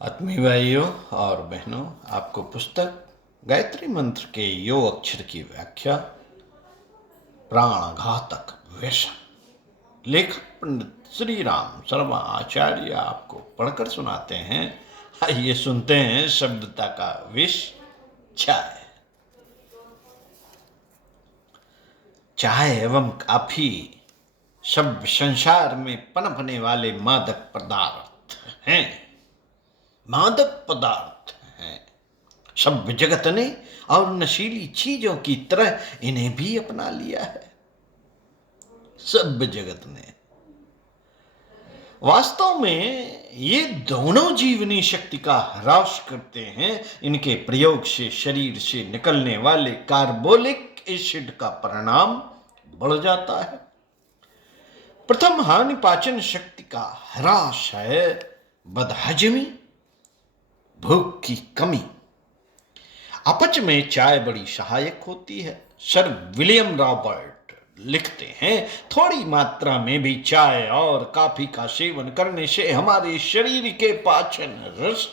आत्मीय भाइयों और बहनों, आपको पुस्तक गायत्री मंत्र के यो अक्षर की व्याख्या प्राणघातक विष लेखक पंडित श्री राम शर्मा आचार्य आपको पढ़कर सुनाते हैं। आइए सुनते हैं शब्दता का विष। चाय। चाय एवं काफी शब्द संसार में पनपने वाले मादक पदार्थ हैं। मादक पदार्थ हैं। सभ्य जगत ने और नशीली चीजों की तरह इन्हें भी अपना लिया है। सभ्य जगत ने वास्तव में ये दोनों जीवनी शक्ति का ह्रास करते हैं। इनके प्रयोग से शरीर से निकलने वाले कार्बोलिक एसिड का परिणाम बढ़ जाता है। प्रथम हानि पाचन शक्ति का ह्रास है, बदहजमी, भूख की कमी। अपच में चाय बड़ी सहायक होती है। सर विलियम रॉबर्ट लिखते हैं, थोड़ी मात्रा में भी चाय और कॉफी का सेवन करने से हमारे शरीर के पाचन रस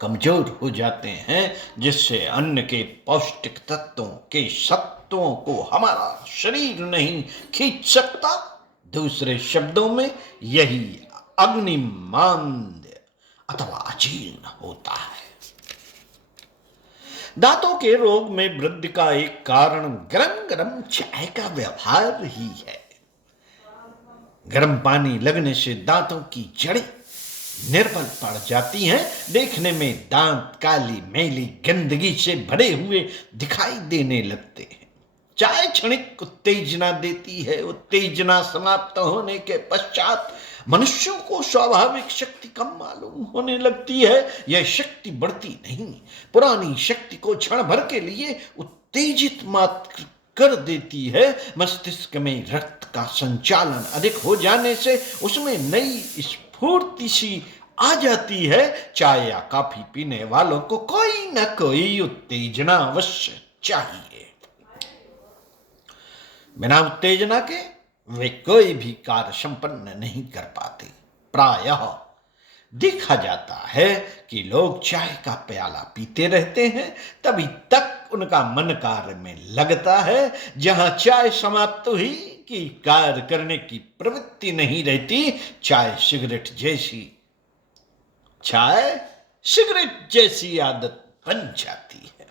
कमजोर हो जाते हैं, जिससे अन्न के पौष्टिक तत्वों के सत्वों को हमारा शरीर नहीं खींच सकता। दूसरे शब्दों में यही अग्निमांद्य अथवा अजीर्ण होता है। दांतों के रोग में वृद्धि का एक कारण गरम गरम चाय का व्यवहार ही है। गर्म पानी लगने से दांतों की जड़ें निर्बल पड़ जाती हैं। देखने में दांत काली मैली गंदगी से भरे हुए दिखाई देने लगते हैं। चाय क्षणिक उत्तेजना देती है। उत्तेजना समाप्त होने के पश्चात मनुष्यों को स्वाभाविक शक्ति कम मालूम होने लगती है। यह शक्ति बढ़ती नहीं, पुरानी शक्ति को क्षण भर के लिए उत्तेजित मात्र कर देती है। मस्तिष्क में रक्त का संचालन अधिक हो जाने से उसमें नई स्फूर्ति सी आ जाती है। चाय या कॉफी पीने वालों को कोई न कोई उत्तेजना अवश्य चाहिए। बिना उत्तेजना के वे कोई भी कार्य संपन्न नहीं कर पाते। प्रायः देखा जाता है कि लोग चाय का प्याला पीते रहते हैं, तभी तक उनका मन कार्य में लगता है। जहां चाय समाप्त हुई कि कार्य करने की प्रवृत्ति नहीं रहती। चाय सिगरेट जैसी आदत बन जाती है।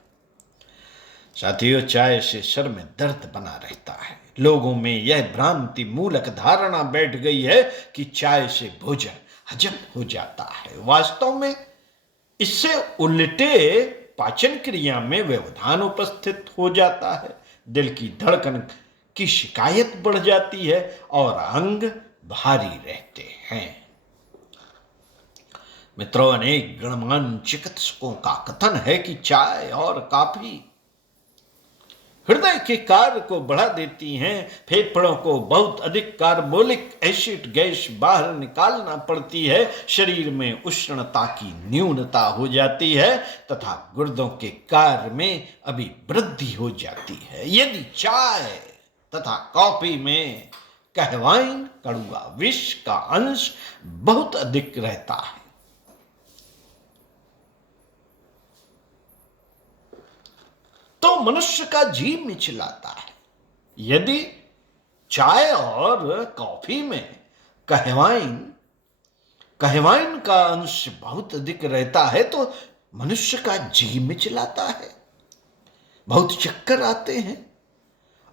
साथियों, चाय से सर में दर्द बना रहता है। लोगों में यह भ्रांति मूलक धारणा बैठ गई है कि चाय से भोजन हजम हो जाता है। वास्तव में इससे उल्टे पाचन क्रिया में व्यवधान उपस्थित हो जाता है। दिल की धड़कन की शिकायत बढ़ जाती है और अंग भारी रहते हैं। मित्रों, अनेक गणमान्य चिकित्सकों का कथन है कि चाय और कॉफी हृदय के कार्य को बढ़ा देती हैं। फेफड़ों को बहुत अधिक कार्बोलिक एसिड गैस बाहर निकालना पड़ती है। शरीर में उष्णता की न्यूनता हो जाती है तथा गुर्दों के कार्य में अभी वृद्धि हो जाती है। यदि चाय तथा कॉफी में कैफीन कड़वा विष का अंश बहुत अधिक रहता है, तो मनुष्य का जी मिचलाता है। यदि चाय और कॉफी में कैफीन का अंश बहुत अधिक रहता है तो मनुष्य का जी मिचलाता है, बहुत चक्कर आते हैं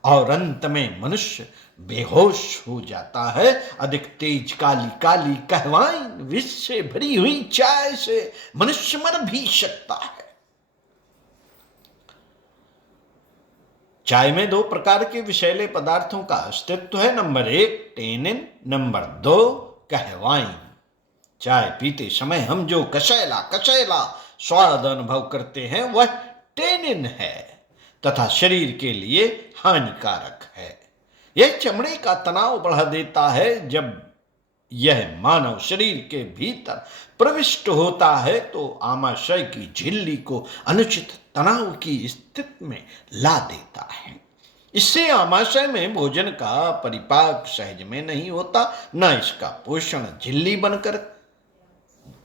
और अंत में मनुष्य बेहोश हो जाता है। अधिक तेज काली काली कैफीन विष से भरी हुई चाय से मनुष्य मर भी सकता है। चाय में दो प्रकार के विषैले पदार्थों का अस्तित्व है। Number 1 tannin, number 2 caffeine. चाय पीते समय हम जो कशैला स्वाद अनुभव करते हैं वह टेनिन है तथा शरीर के लिए हानिकारक है। यह चमड़े का तनाव बढ़ा देता है। जब यह मानव शरीर के भीतर प्रविष्ट होता है तो आमाशय की झिल्ली को अनुचित तनाव की स्थिति में ला देता है। इससे आमाशय में भोजन का परिपाक सहज में नहीं होता, न इसका पोषण झिल्ली बनकर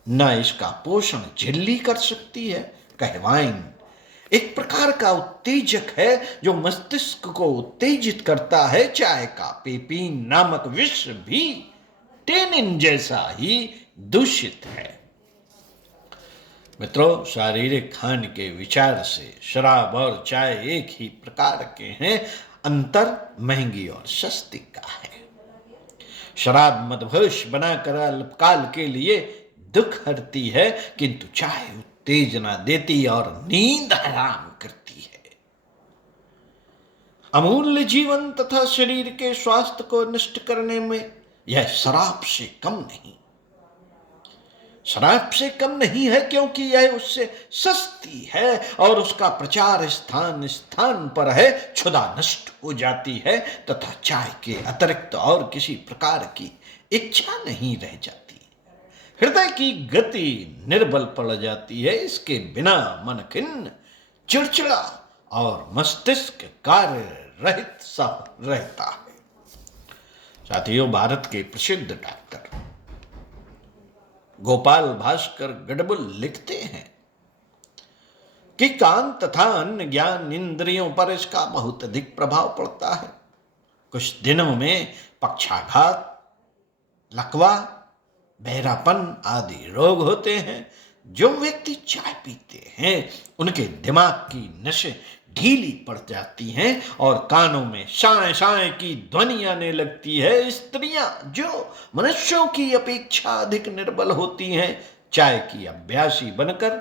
न इसका पोषण झिल्ली कर सकती है। कहवाइन एक प्रकार का उत्तेजक है जो मस्तिष्क को उत्तेजित करता है। चाय का पेपीन नामक विष भी टेनिन जैसा ही दूषित है। मित्रों, शारीरिक हानि के विचार से शराब और चाय एक ही प्रकार के हैं, अंतर महंगी और सस्ती का है। शराब मदहोश बनाकर अल्पकाल के लिए दुख हरती है, किंतु चाय उत्तेजना देती और नींद हराम करती है। अमूल्य जीवन तथा शरीर के स्वास्थ्य को नष्ट करने में यह शराब से कम नहीं, शराब से कम नहीं है, क्योंकि यह उससे सस्ती है और उसका प्रचार स्थान स्थान पर है। क्षुधा नष्ट हो जाती है तथा चाय के अतिरिक्त और किसी प्रकार की इच्छा नहीं रह जाती। हृदय की गति निर्बल पड़ जाती है। इसके बिना मन खिन्न, चिड़चिड़ा और मस्तिष्क कार्य रहित सा रहता है। साथियों, भारत के प्रसिद्ध डॉक्टर गोपाल भास्कर गडबुल लिखते हैं कि कान तथा अन्य ज्ञान इंद्रियों पर इसका बहुत अधिक प्रभाव पड़ता है। कुछ दिनों में पक्षाघात, लकवा, बहरापन आदि रोग होते हैं। जो व्यक्ति चाय पीते हैं उनके दिमाग की नसें ढीली पड़ जाती हैं और कानों में शाय शाय की ध्वनि आने लगती है। स्त्रियां जो मनुष्यों की अपेक्षा अधिक निर्बल होती हैं, चाय की अभ्यासी बनकर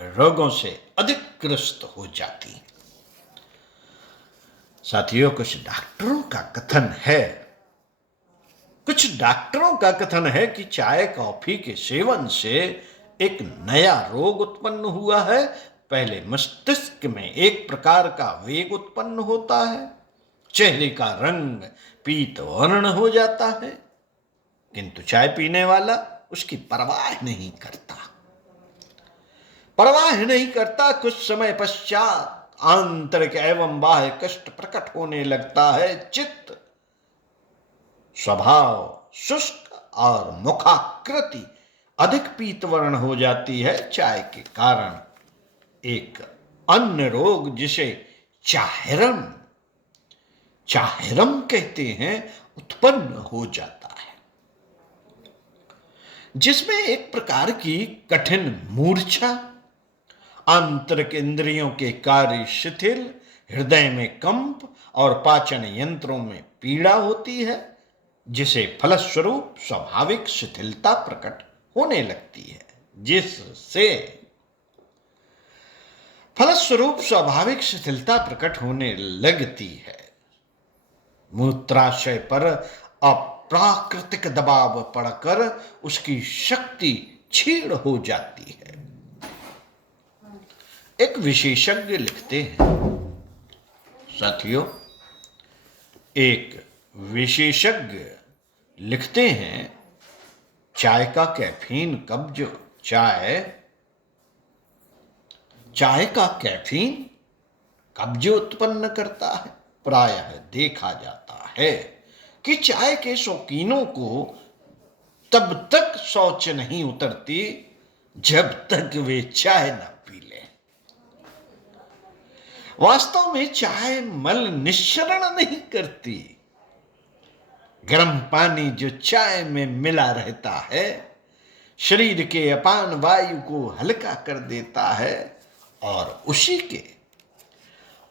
रोगों से अधिक ग्रस्त हो जाती हैं। साथियों, कुछ डॉक्टरों का कथन है कि चाय कॉफी के सेवन से एक नया रोग उत्पन्न हुआ है। पहले मस्तिष्क में एक प्रकार का वेग उत्पन्न होता है, चेहरे का रंग पीत वर्ण हो जाता है, किंतु चाय पीने वाला उसकी परवाह नहीं करता। कुछ समय पश्चात आंतरिक एवं बाह्य कष्ट प्रकट होने लगता है। चित्त स्वभाव शुष्क और मुखाकृति अधिक पीतवर्ण हो जाती है। चाय के कारण एक अन्य रोग जिसे चाहरम कहते हैं उत्पन्न हो जाता है, जिसमें एक प्रकार की कठिन मूर्छा, आंतरिक इंद्रियों के कार्य शिथिल, हृदय में कंप और पाचन यंत्रों में पीड़ा होती है, जिसे फलस्वरूप स्वाभाविक शिथिलता प्रकट होने लगती है। मूत्राशय पर अप्राकृतिक दबाव पड़कर उसकी शक्ति क्षीण हो जाती है। एक विशेषज्ञ लिखते हैं, साथियों, एक विशेषज्ञ लिखते हैं, चाय का कैफीन कब्ज उत्पन्न करता है। प्रायः देखा जाता है कि चाय के शौकीनों को तब तक शौच नहीं उतरती जब तक वे चाय न पी लें। वास्तव में चाय मल निःसरण नहीं करती। गर्म पानी जो चाय में मिला रहता है शरीर के अपान वायु को हल्का कर देता है और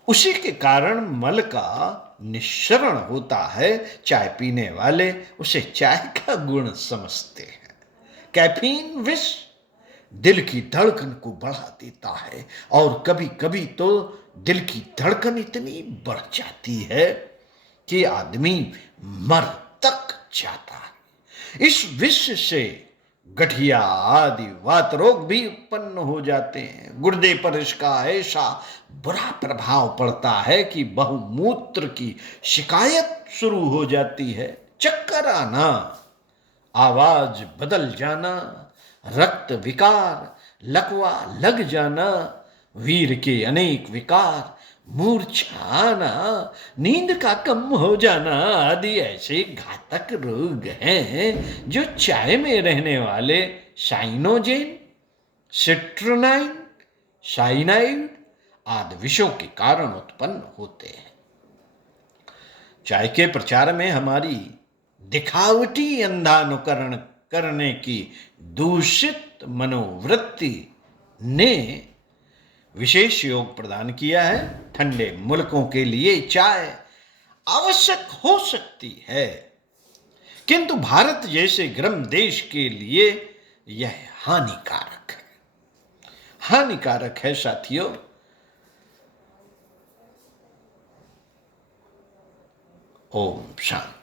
उसी के कारण मल का निःसरण होता है। चाय पीने वाले उसे चाय का गुण समझते हैं। कैफीन विष दिल की धड़कन को बढ़ा देता है और कभी कभी तो दिल की धड़कन इतनी बढ़ जाती है कि आदमी मर तक जाता है। इस विष से गठिया आदि वात रोग भी उत्पन्न हो जाते हैं। गुर्दे पर इसका ऐसा बुरा प्रभाव पड़ता है कि बहुमूत्र की शिकायत शुरू हो जाती है। चक्कर आना, आवाज बदल जाना, रक्त विकार, लकवा लग जाना, वीर के अनेक विकार, मूर्छा आना, नींद का कम हो जाना आदि ऐसे घातक रोग हैं जो चाय में रहने वाले साइनोजेन, सिट्रोनाइन, साइनाइड आदि विषयों के कारण उत्पन्न होते हैं। चाय के प्रचार में हमारी दिखावटी अंधानुकरण करने की दूषित मनोवृत्ति ने विशेष योग प्रदान किया है। ठंडे मुल्कों के लिए चाय आवश्यक हो सकती है, किंतु भारत जैसे गर्म देश के लिए यह हानिकारक है। हानिकारक है साथियों। ओम शांति।